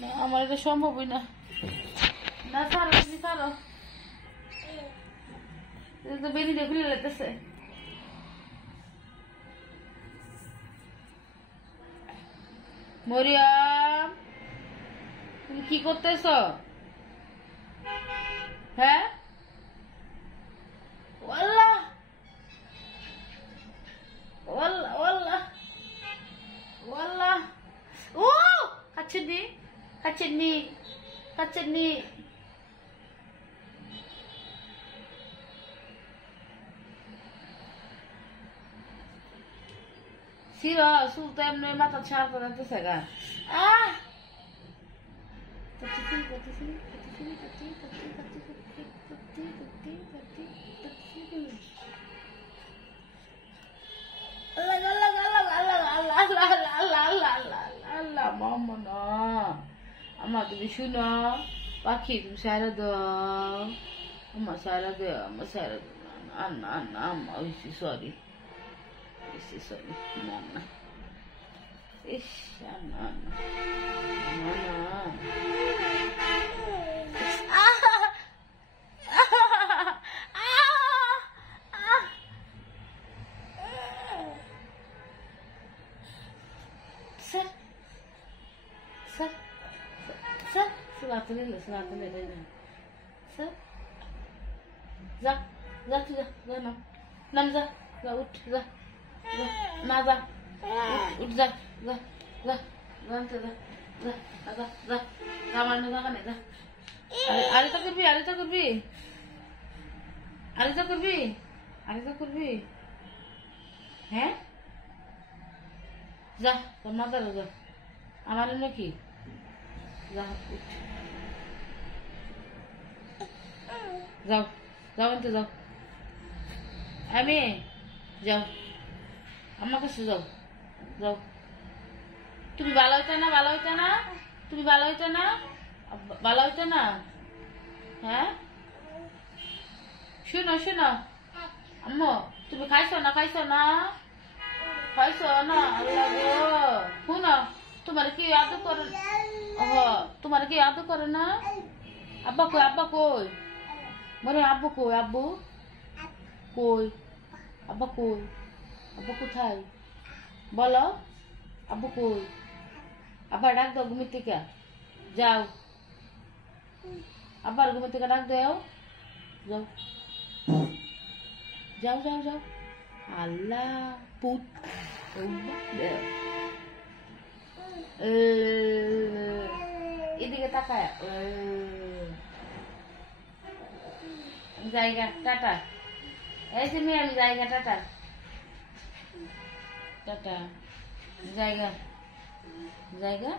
না আমার এটা সম্ভবই না। না ছাড়ো, তুমি ছাড়ো, তো বেরিয়ে খুলে যেতেছে। মরিয়ম, তুমি কি করতেছ? হ্যাঁ, ওয়াল্লাহ ওয়াল্লাহ ওয়াল্লাহ ওয়াল্লাহ। ও খাচ্ছেননি, খাচ্ছেননি, খাচ্ছেননি। সিরা সুলতা এমনি মাথা ছাড় করে দিতেছে গা। আহ আমার তুমি শুনো পাখি, তুমি সারা দাও, আমার সারা দে, আমার সারা দে। না না আম্মা হয়েছি, সরি সরি, না না, ইস না না Sir, sir, sir, selalu ni. Sir, za, nam za, ut za, na za, ut za, ramai na kan za. Ari tak kurbi, heh? যা তোর মাথা যা, আমার নাকি যা, যাও যাও এনতে যাও, আমি যাও আমার কাছে যাও, যাও। তুমি ভালো হইতে না, ভালো হইতে না, তুমি ভালো হইতে না, ভালো হইতে না। হ্যাঁ শুনো শুনো আম্মু, তুমি খাইছো না, খাইছো না, খাইছো না? আল্লাহ গো, শুনো তোমার কি আদর করে? তোমার কি আদর করে না? আব্বা কই, আব্বা কই? মরে আব্বু কই? আব্বু কই? আব্বা কই? আব্বা কোথায় বলো? আব্বু কই? আব্বা ডাক দাও ঘুমের থেকে, যাও আব্বার ঘুমের থেকে ডাক দাও, যাও যাও যাও যাও। আল্লাহ পুত এদিকে তাকায় জায়গা টাটা, এই যে মেয়ে আমি জায়গা টাটা, টাটা জায়গা জায়গা।